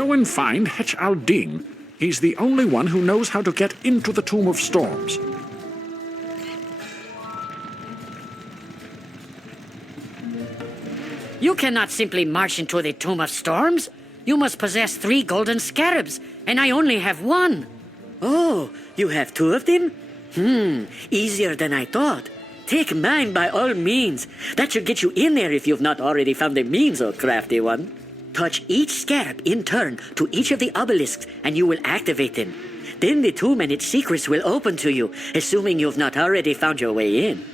Go and find Hetch Aldim. He's the only one who knows how to get into the Tomb of Storms. You cannot simply march into the Tomb of Storms. You must possess 3 golden scarabs, and I only have 1. Oh, you have 2 of them? Easier than I thought. Take mine by all means. That should get you in there if you've not already found the means, oh crafty one. Touch each scarab in turn to each of the obelisks, and you will activate them. Then the tomb and its secrets will open to you, assuming you've not already found your way in.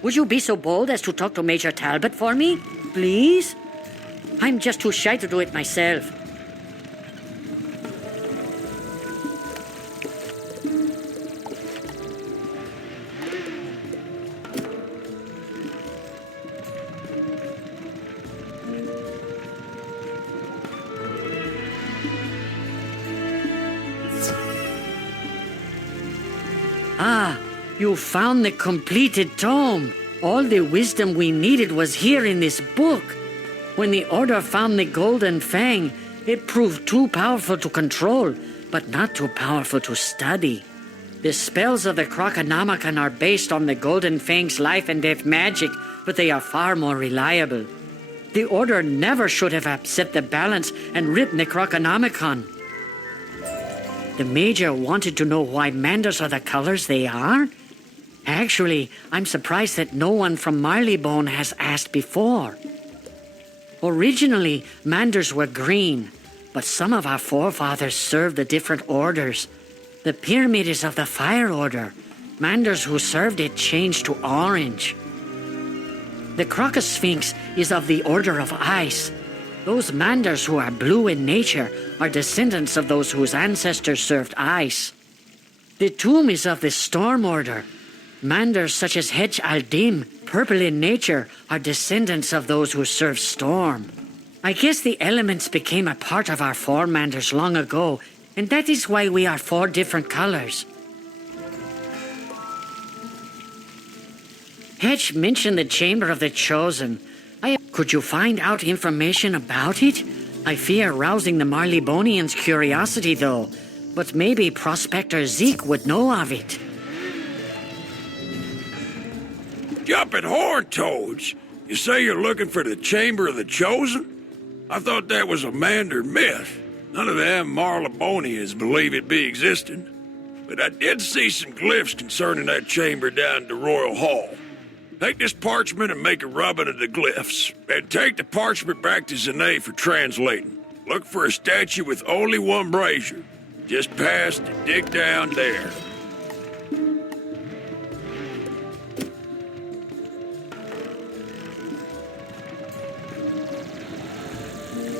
Would you be so bold as to talk to Major Talbot for me, please? I'm just too shy to do it myself. Ah, you found the completed tome. All the wisdom we needed was here in this book. When the Order found the Golden Fang, it proved too powerful to control, but not too powerful to study. The spells of the Krokonomicon are based on the Golden Fang's life and death magic, but they are far more reliable. The Order never should have upset the balance and written the Krokonomicon. The Major wanted to know why manders are the colors they are? Actually, I'm surprised that no one from Marleybone has asked before. Originally, manders were green, but some of our forefathers served the different orders. The pyramid is of the Fire Order. Manders who served it changed to orange. The Krokosphinx is of the Order of Ice. Those manders who are blue in nature are descendants of those whose ancestors served ice. The tomb is of the Storm Order. Manders such as Hetch Aldim, purple in nature, are descendants of those who served storm. I guess the elements became a part of our four manders long ago, and that is why we are 4 different colors. Hetch mentioned the Chamber of the Chosen. Could you find out information about it? I fear rousing the Marleybonians' curiosity, though. But maybe Prospector Zeke would know of it. Jumping horn toads? You say you're looking for the Chamber of the Chosen? I thought that was a Mander myth. None of them Marleybonians believe it be existing. But I did see some glyphs concerning that chamber down at the Royal Hall. Take this parchment and make a rubbing of the glyphs. And take the parchment back to Zane for translating. Look for a statue with only one brazier. Just past and dig down there.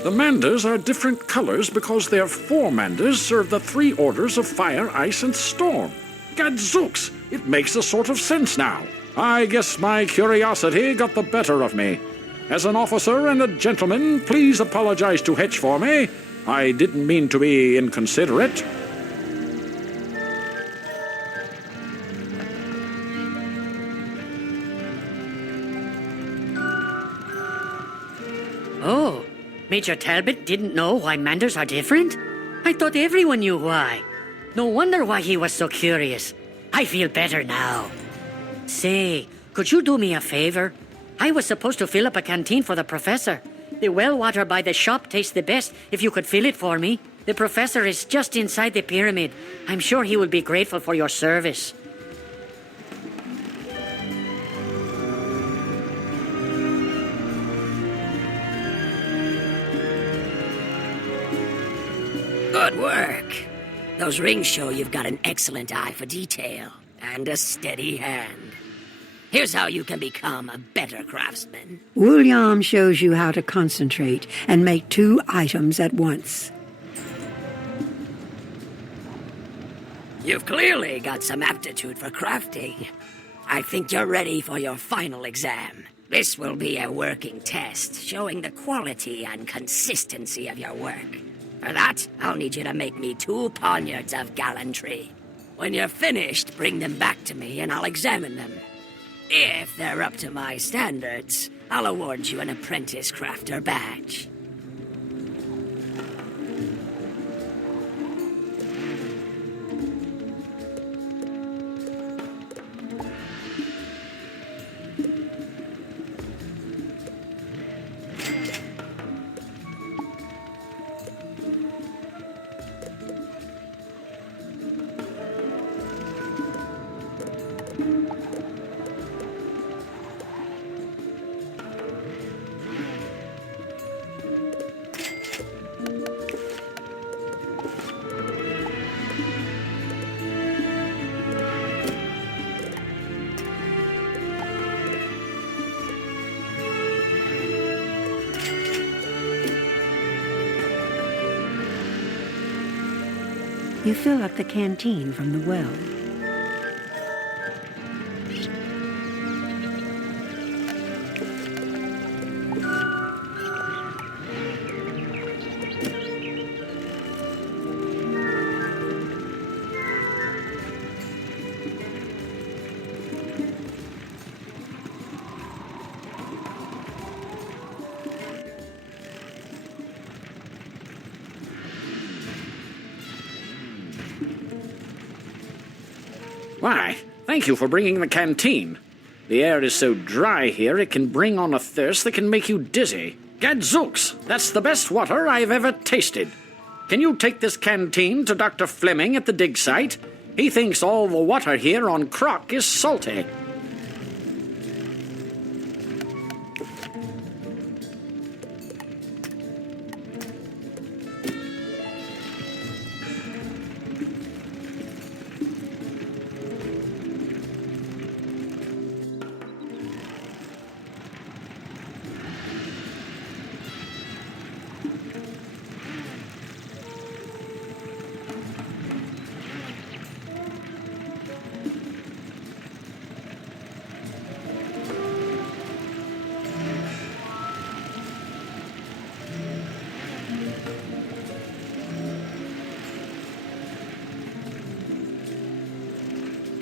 The manders are different colors because their 4 manders serve the 3 orders of fire, ice, and storm. Gadzooks! It makes a sort of sense now. I guess my curiosity got the better of me. As an officer and a gentleman, please apologize to Hetch for me. I didn't mean to be inconsiderate. Oh, Major Talbot didn't know why manders are different? I thought everyone knew why. No wonder why he was so curious. I feel better now. Say, could you do me a favor? I was supposed to fill up a canteen for the professor. The well water by the shop tastes the best if you could fill it for me. The professor is just inside the pyramid. I'm sure he will be grateful for your service. Good work. Those rings show you've got an excellent eye for detail and a steady hand. Here's how you can become a better craftsman. William shows you how to concentrate and make 2 items at once. You've clearly got some aptitude for crafting. I think you're ready for your final exam. This will be a working test, showing the quality and consistency of your work. For that, I'll need you to make me 2 poniards of gallantry. When you're finished, bring them back to me and I'll examine them. If they're up to my standards, I'll award you an apprentice crafter badge. You fill up the canteen from the well. Why, thank you for bringing the canteen. The air is so dry here it can bring on a thirst that can make you dizzy. Gadzooks, that's the best water I've ever tasted. Can you take this canteen to Dr. Fleming at the dig site? He thinks all the water here on Krok is salty.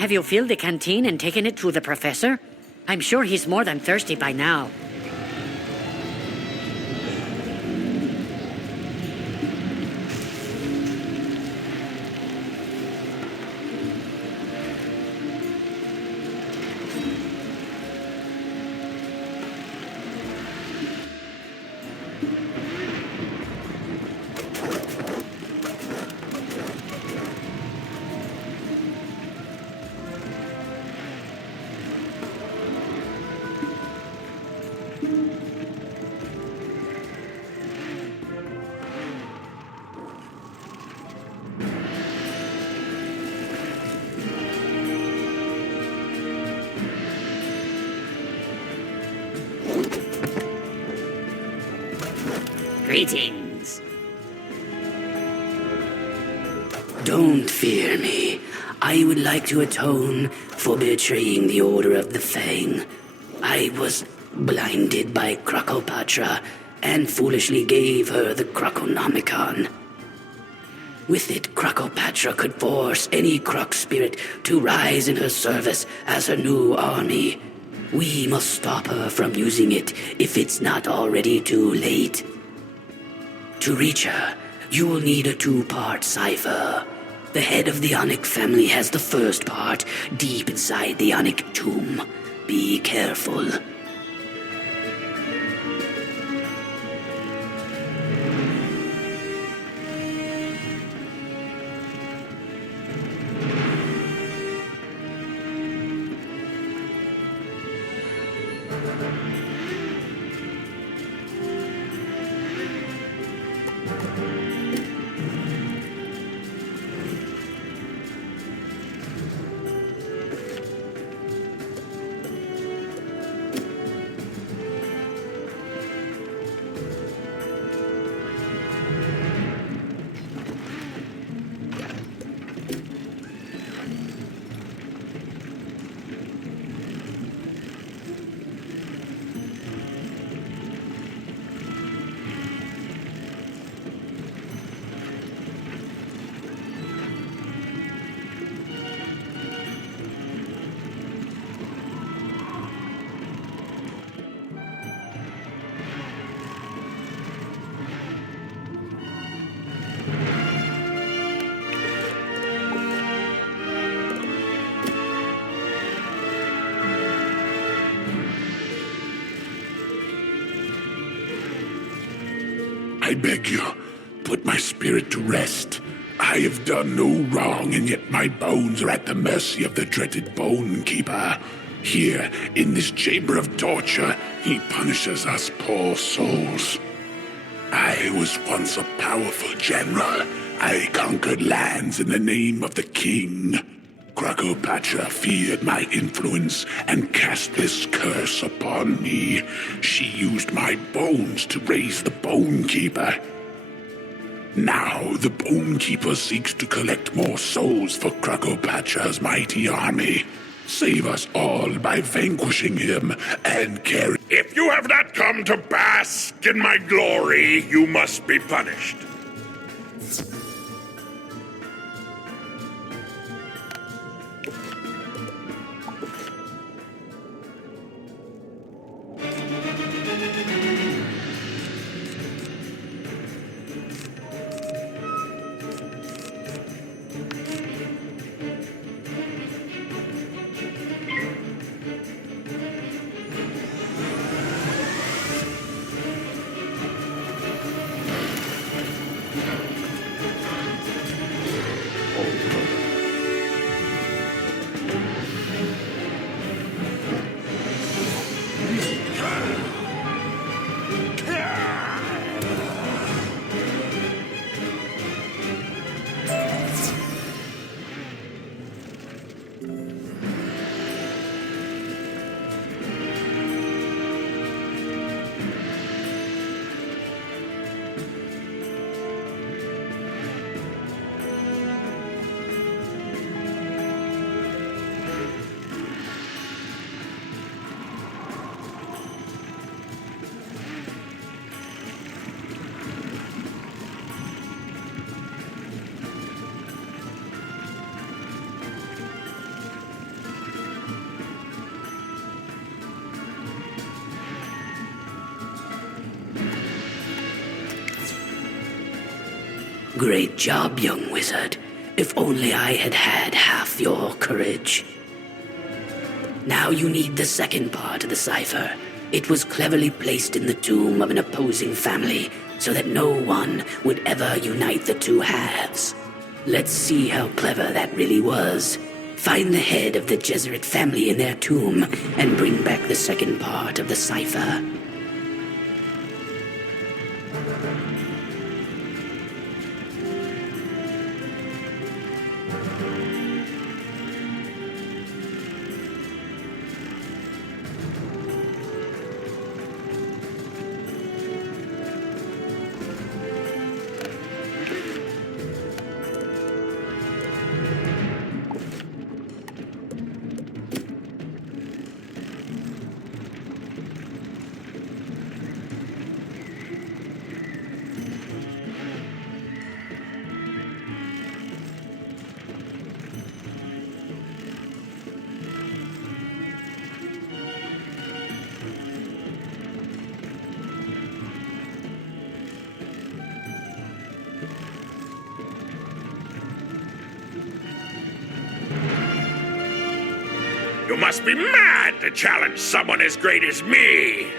Have you filled the canteen and taken it to the professor? I'm sure he's more than thirsty by now. Greetings. Don't fear me. I would like to atone for betraying the Order of the Fang. I was blinded by Krokopatra and foolishly gave her the Krokonomicon. With it, Krokopatra could force any Krok spirit to rise in her service as her new army. We must stop her from using it if it's not already too late. To reach her, you will need a two-part cipher. The head of the Onyx family has the first part, deep inside the Onyx tomb. Be careful. I beg you, put my spirit to rest. I have done no wrong, and yet my bones are at the mercy of the dreaded Bone Keeper. Here, in this chamber of torture, he punishes us poor souls. I was once a powerful general. I conquered lands in the name of the king. Krokopatra feared my influence and cast this curse upon me. She used my bones to raise the Bone Keeper. Now the Bone Keeper seeks to collect more souls for Krokopatra's mighty army. Save us all by vanquishing him and carry. If you have not come to bask in my glory, you must be punished. Great job, young wizard. If only I had had half your courage. Now you need the second part of the cipher. It was cleverly placed in the tomb of an opposing family, so that no one would ever unite the two halves. Let's see how clever that really was. Find the head of the Jesuit family in their tomb, and bring back the second part of the cipher. You must be mad to challenge someone as great as me!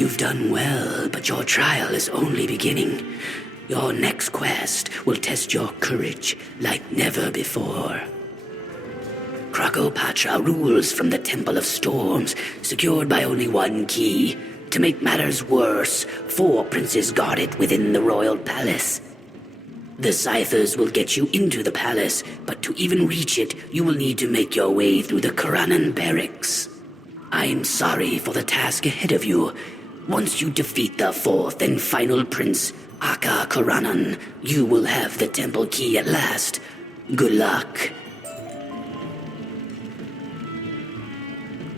You've done well, but your trial is only beginning. Your next quest will test your courage like never before. Krokopatra rules from the Temple of Storms, secured by only one key, To make matters worse, 4 princes guard it within the royal palace. The Scythers will get you into the palace, but to even reach it, you will need to make your way through the Karanan barracks. I'm sorry for the task ahead of you. Once you defeat the 4th and final prince, Aka Karanan, you will have the temple key at last. Good luck.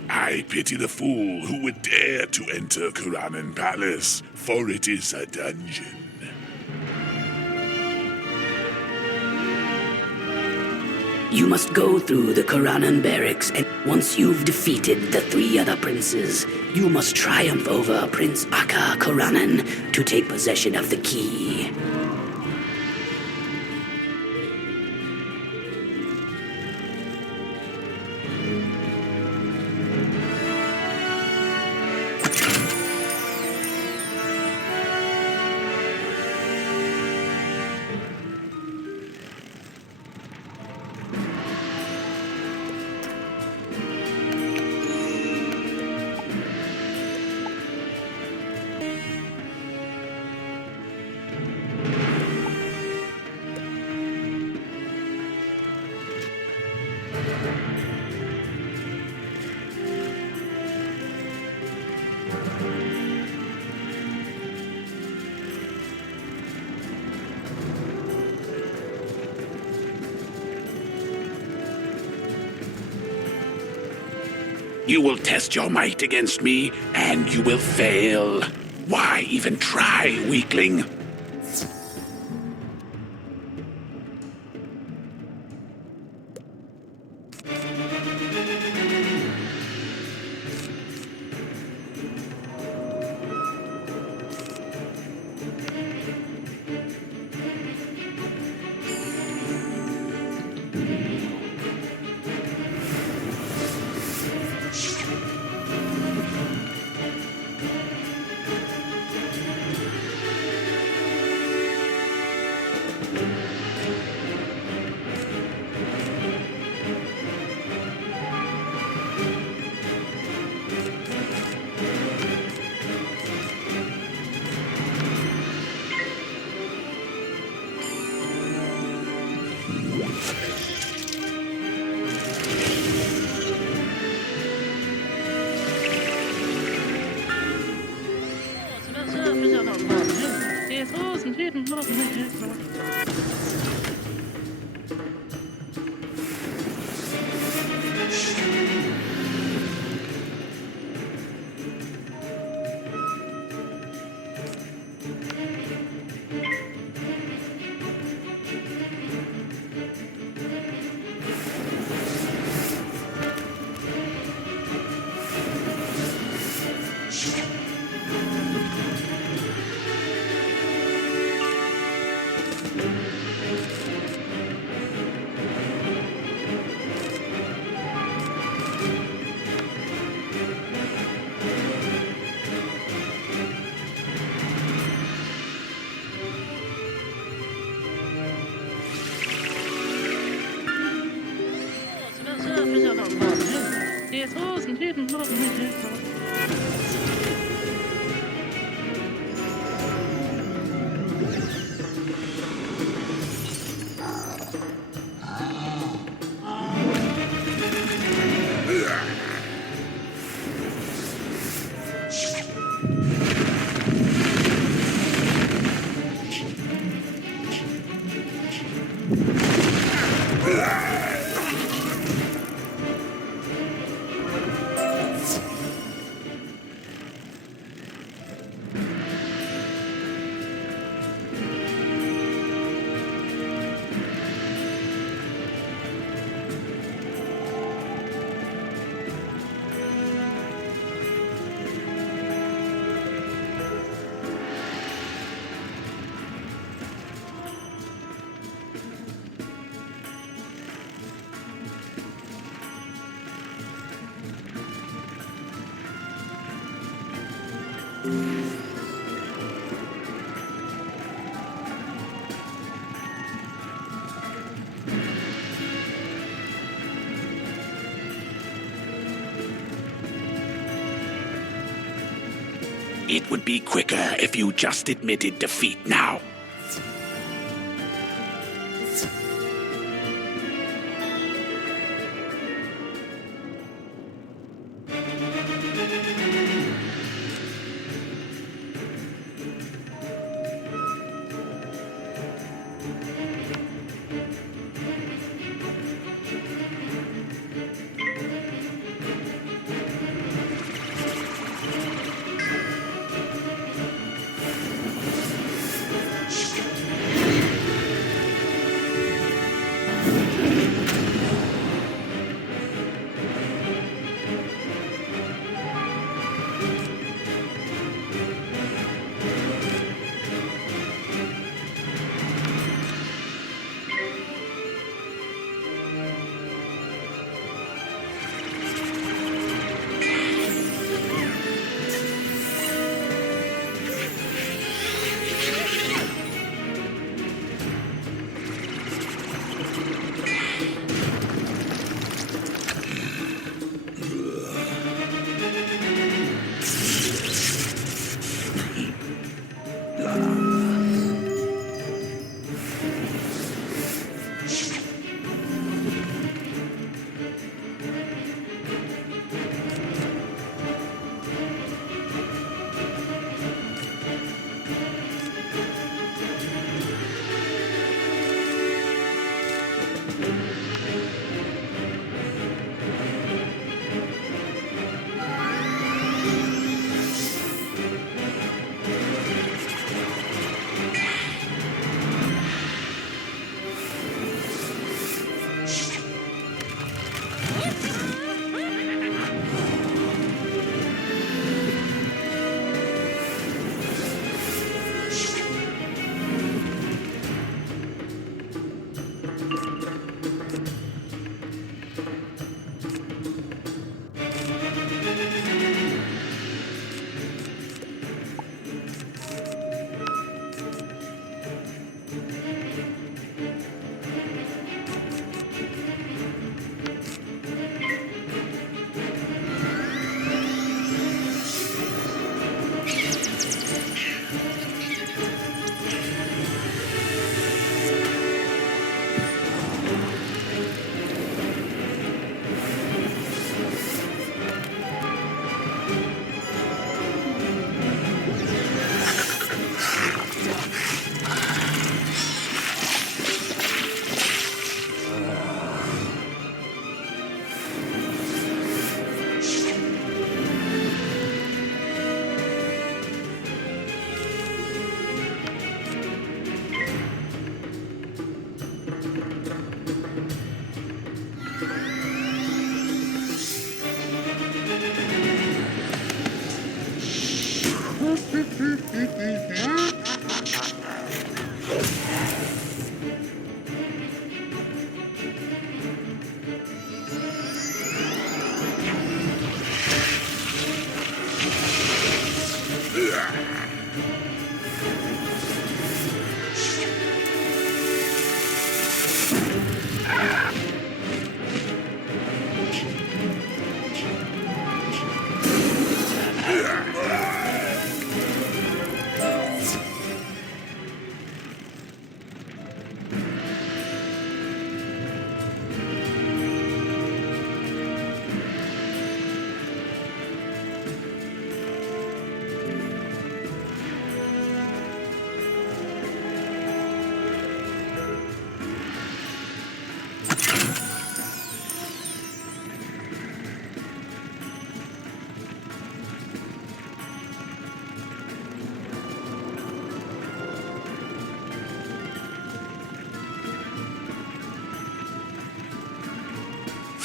I pity the fool who would dare to enter Karanan Palace, for it is a dungeon. You must go through the Karanan barracks, and once you've defeated the 3 other princes, you must triumph over Prince Aka Karanan to take possession of the key. You will test your might against me, and you will fail. Why even try, weakling? It would be quicker if you just admitted defeat now.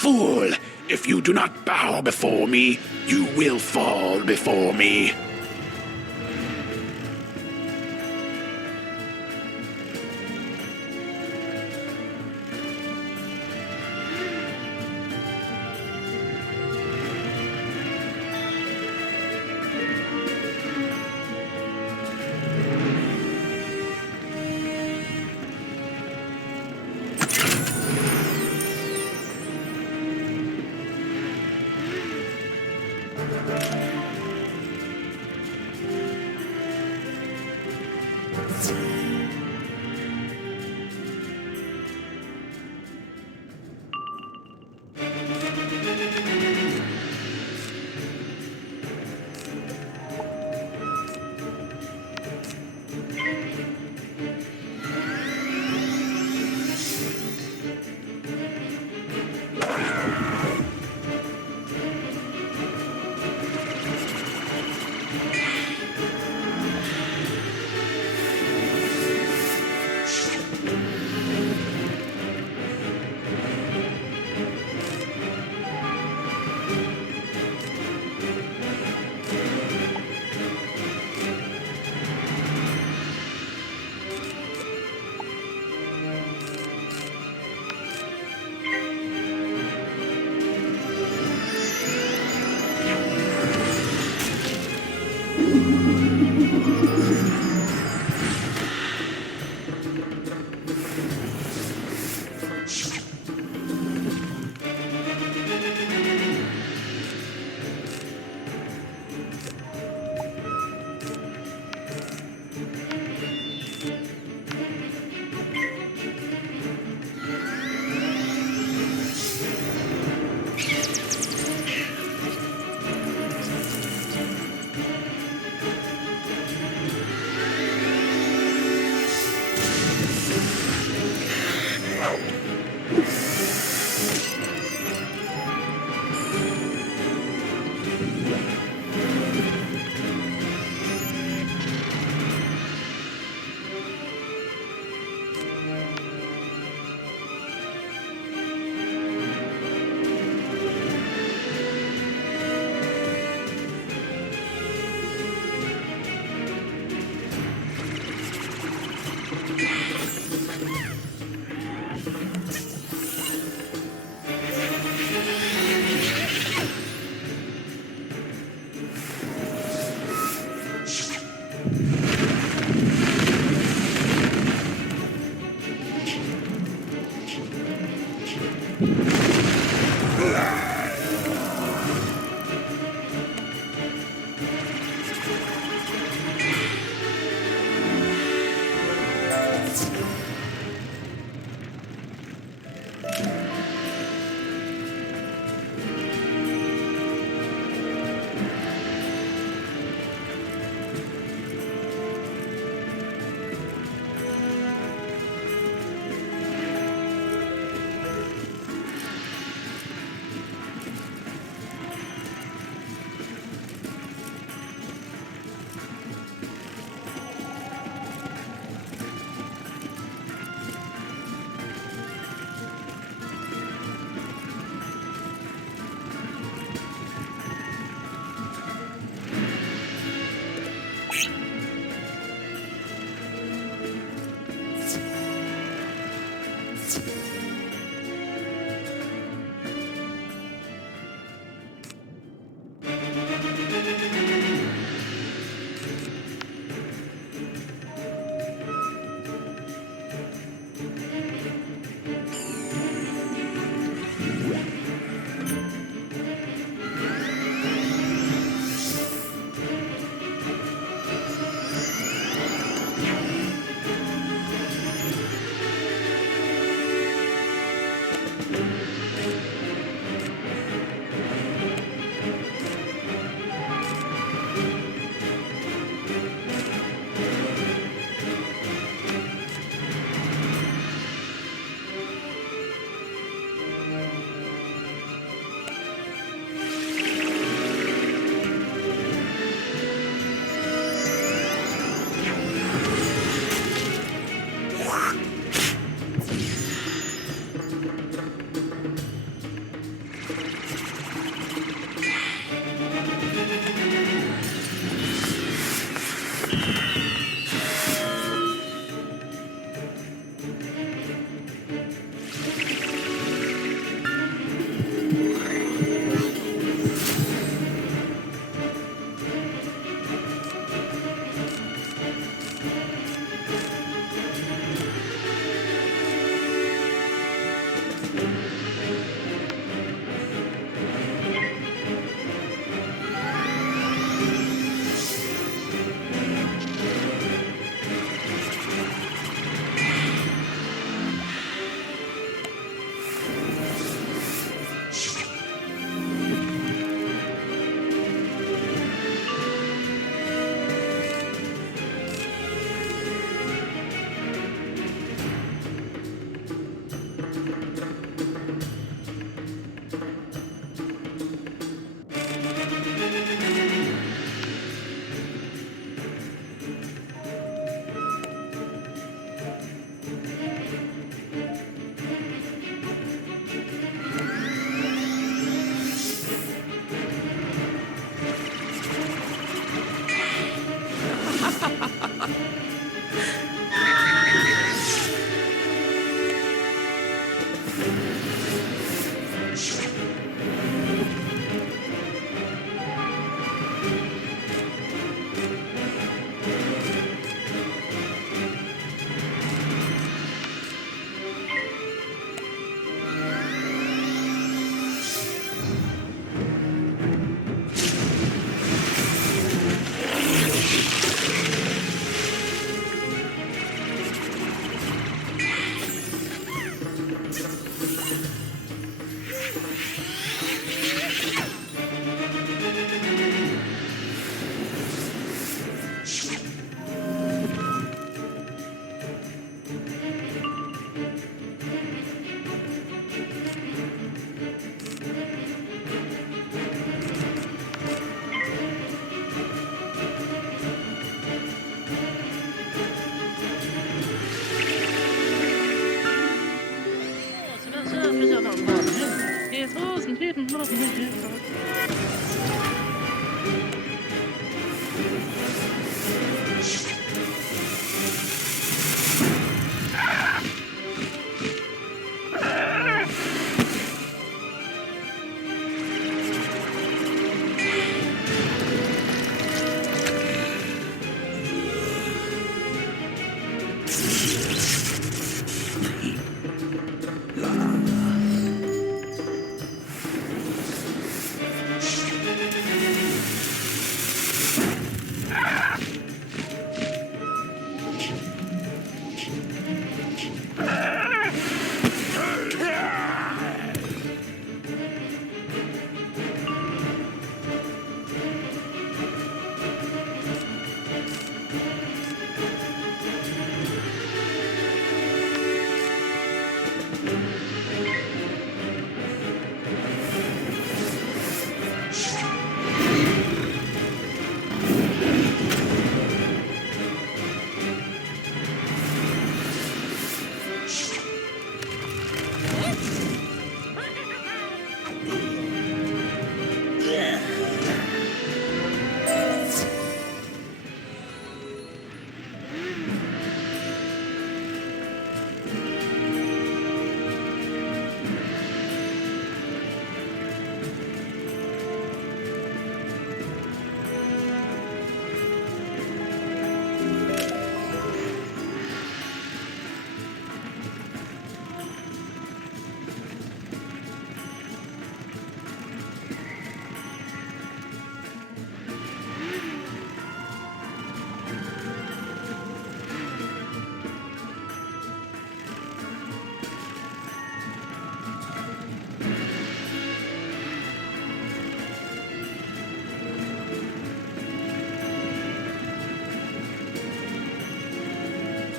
Fool! If you do not bow before me, you will fall before me.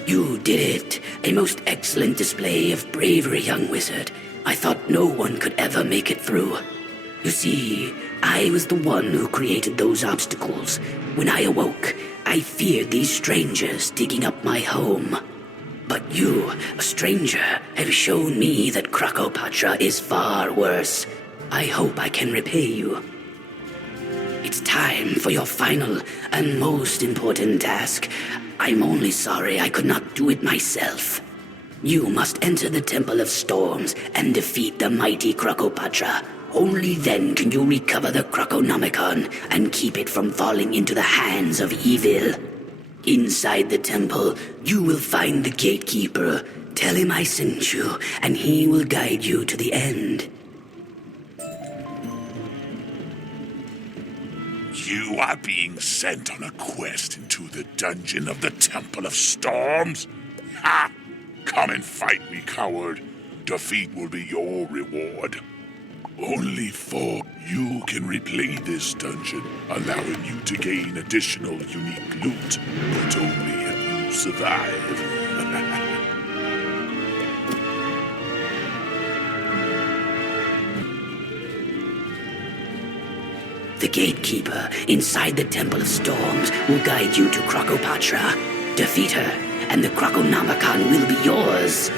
You did it. A most excellent display of bravery, young wizard. I thought no one could ever make it through. You see, I was the one who created those obstacles. When I awoke, I feared these strangers digging up my home. But you, a stranger, have shown me that Krokopatra is far worse. I hope I can repay you. It's time for your final and most important task. I'm only sorry I could not do it myself. You must enter the Temple of Storms and defeat the mighty Krokopatra. Only then can you recover the Krokonomicon and keep it from falling into the hands of evil. Inside the temple, you will find the gatekeeper. Tell him I sent you, and he will guide you to the end. You are being sent on a quest into the dungeon of the Temple of Storms? Ha! Come and fight me, coward. Defeat will be your reward. Only 4 you can replay this dungeon, allowing you to gain additional unique loot, but only if you survive. The gatekeeper inside the Temple of Storms will guide you to Krokopatra. Defeat her, and the Krokonomicon will be yours.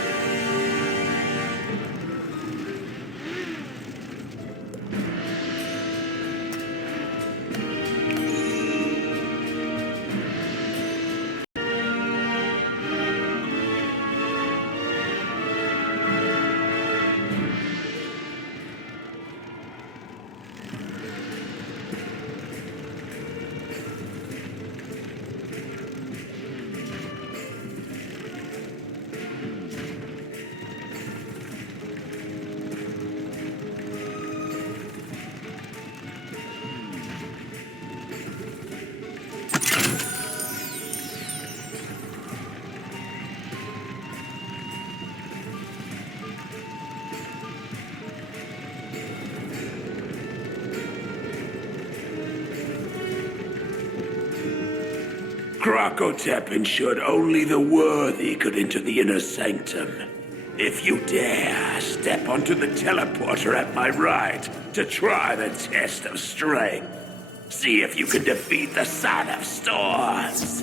Krokotep ensured only the worthy could enter the inner sanctum. If you dare, step onto the teleporter at my right to try the test of strength. See if you can defeat the Son of Storms.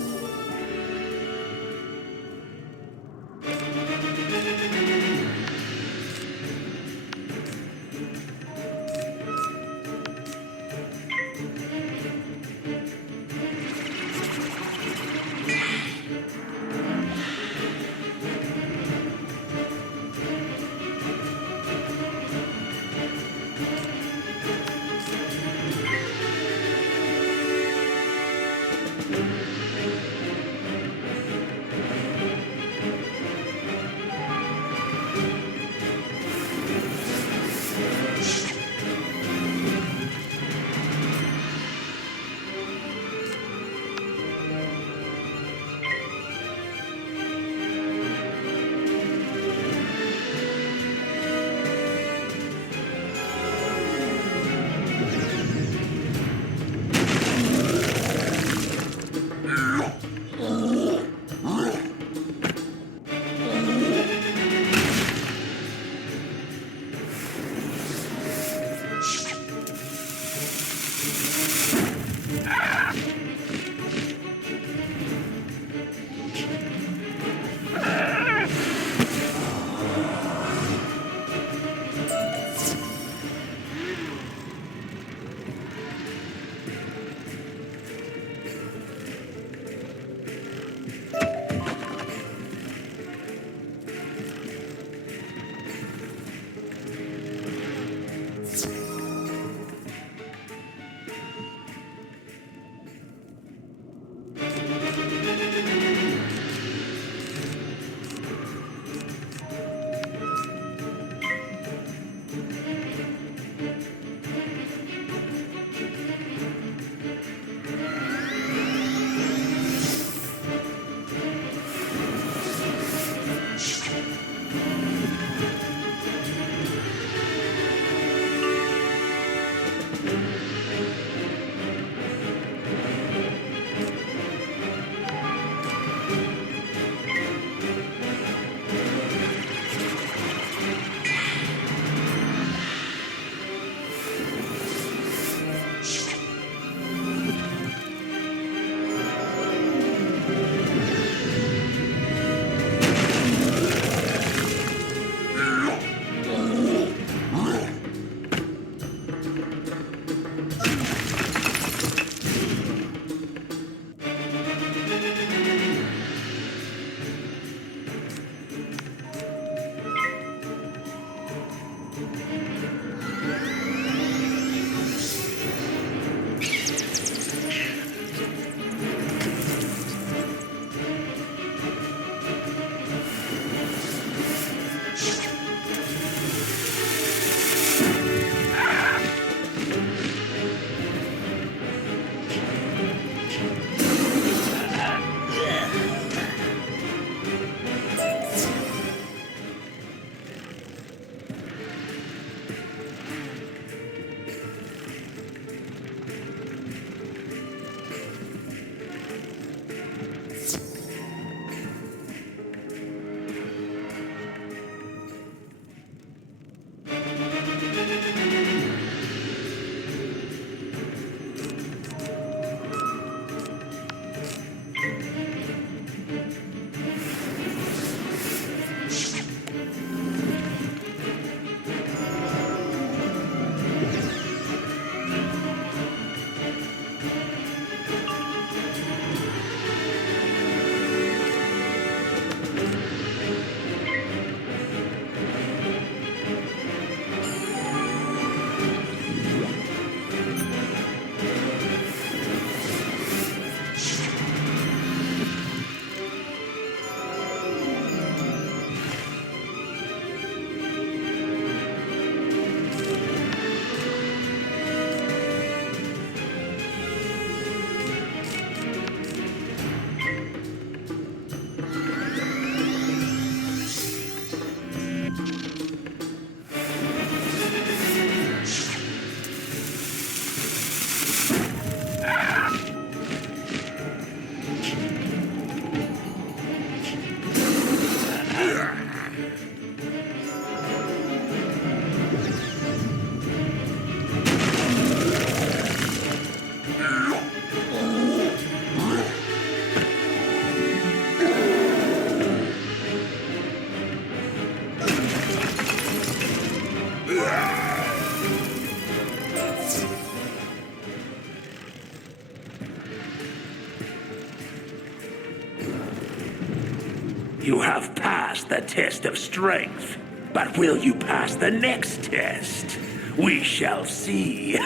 You have passed the test of strength. But will you pass the next test? We shall see.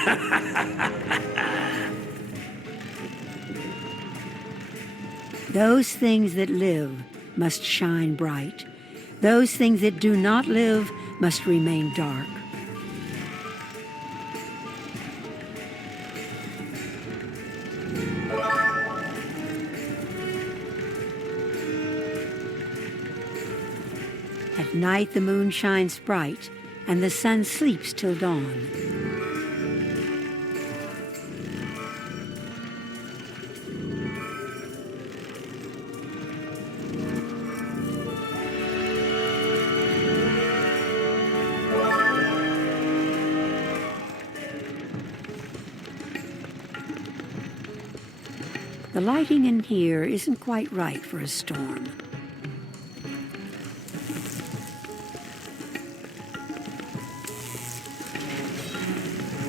Those things that live must shine bright. Those things that do not live must remain dark. At night the moon shines bright, and the sun sleeps till dawn. The lighting in here isn't quite right for a storm.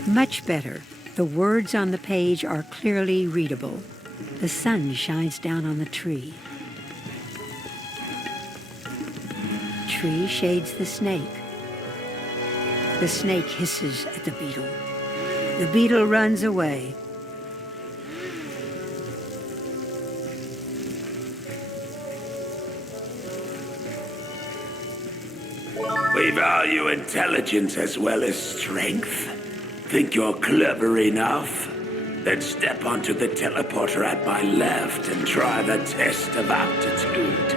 Much better. The words on the page are clearly readable. The sun shines down on the tree. Tree shades the snake. The snake hisses at the beetle. The beetle runs away. We value intelligence as well as strength. Think you're clever enough? Then step onto the teleporter at my left and try the test of aptitude.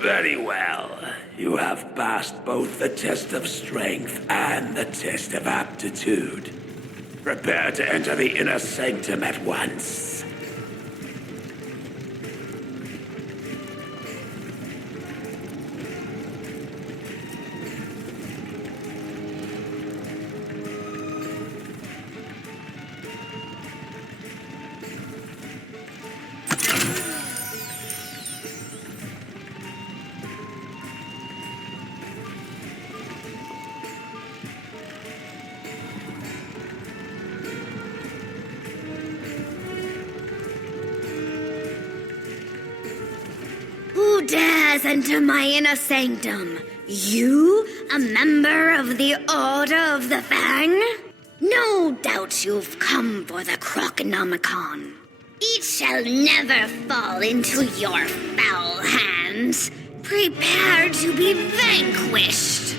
Very well. You have passed both the test of strength and the test of aptitude. Prepare to enter the inner sanctum at once. Who dares enter my inner sanctum? You, a member of the Order of the Fang? No doubt you've come for the Krokonomicon. It shall never fall into your foul hands. Prepare to be vanquished.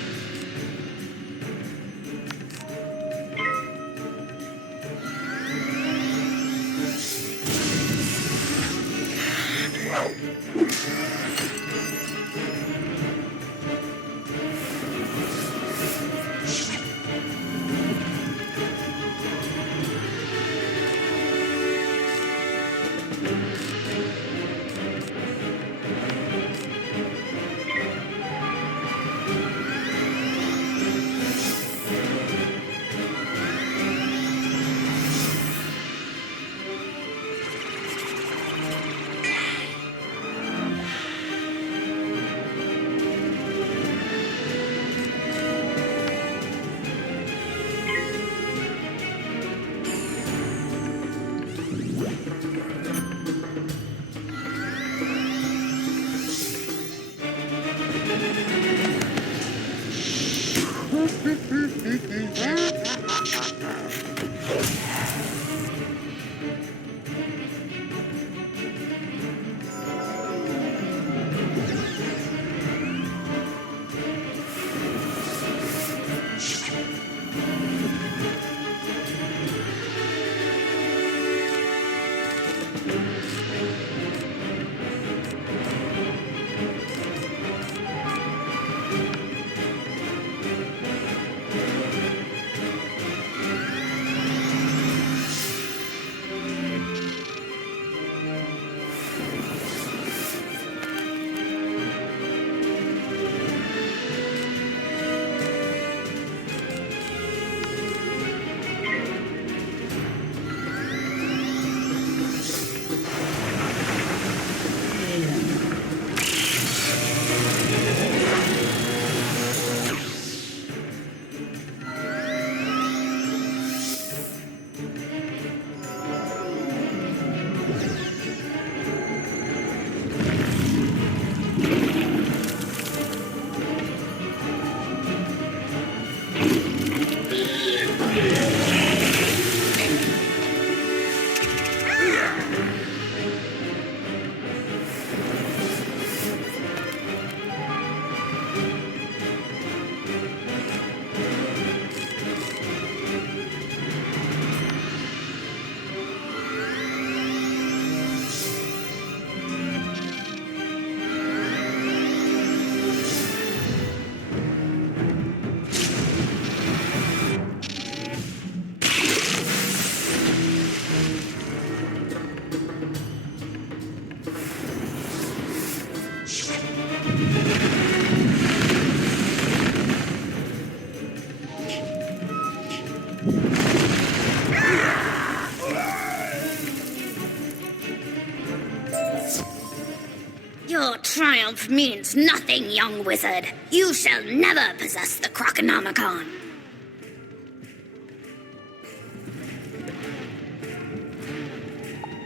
triumph means nothing, young wizard. You shall never possess the Krokonomicon.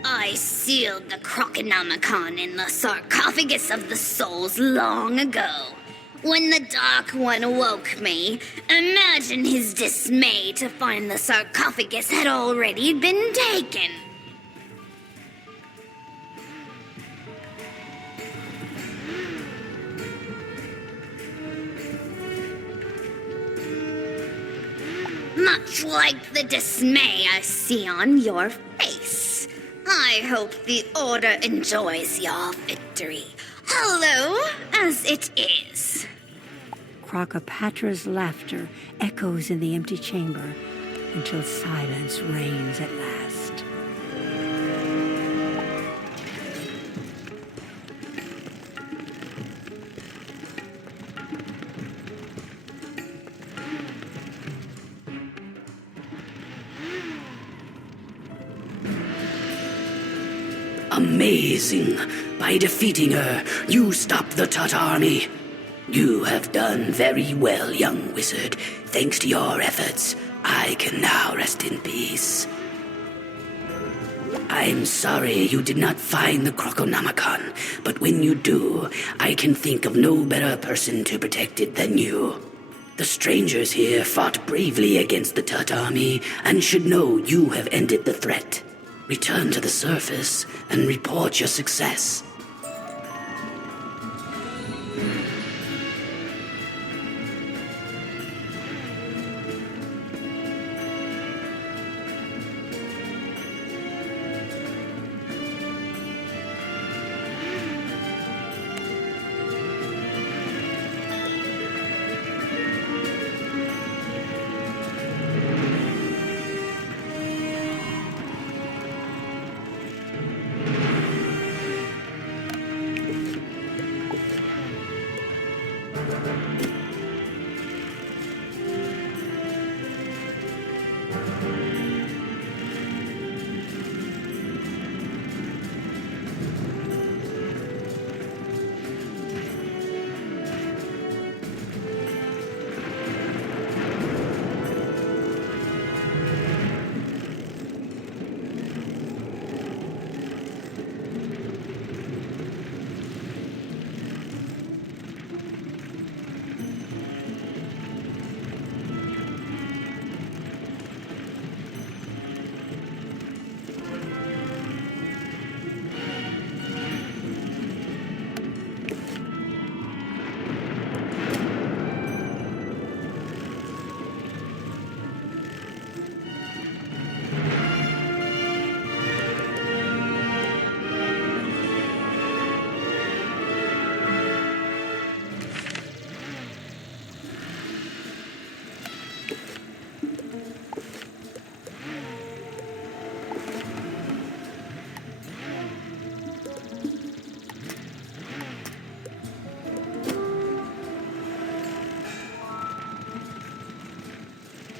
I sealed the Krokonomicon in the sarcophagus of the souls long ago. When the Dark One woke me, imagine his dismay to find the sarcophagus had already been taken. Much like the dismay I see on your face. I hope the Order enjoys your victory, hollow as it is. Krokopatra's laughter echoes in the empty chamber until silence reigns at last. Amazing! By defeating her, you stopped the Tut army. You have done very well, young wizard. Thanks to your efforts, I can now rest in peace. I'm sorry you did not find the Krokonomicon, but when you do, I can think of no better person to protect it than you. The strangers here fought bravely against the Tut army and should know you have ended the threat. Return to the surface and report your success.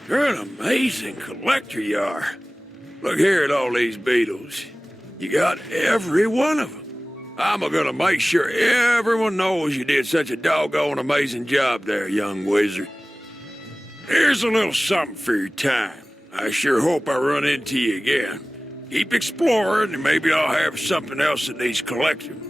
You're an amazing collector, you are. Look here at all these beetles. You got every one of them. I'm gonna make sure everyone knows you did such a doggone amazing job there, young wizard. Here's a little something for your time. I sure hope I run into you again. Keep exploring, and maybe I'll have something else that needs collecting.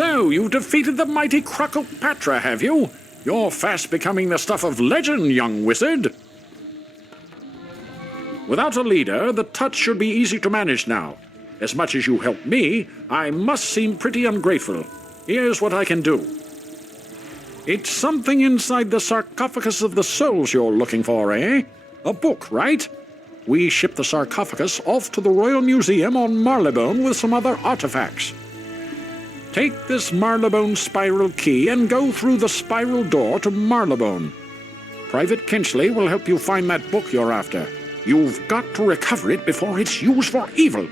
So, you've defeated the mighty Krokopatra, have you? You're fast becoming the stuff of legend, young wizard. Without a leader, the touch should be easy to manage now. As much as you helped me, I must seem pretty ungrateful. Here's what I can do. It's something inside the sarcophagus of the souls you're looking for, eh? A book, right? We ship the sarcophagus off to the Royal Museum on Marylebone with some other artifacts. Take this Marylebone spiral key and go through the spiral door to Marylebone. Private Kinchley will help you find that book you're after. You've got to recover it before it's used for evil.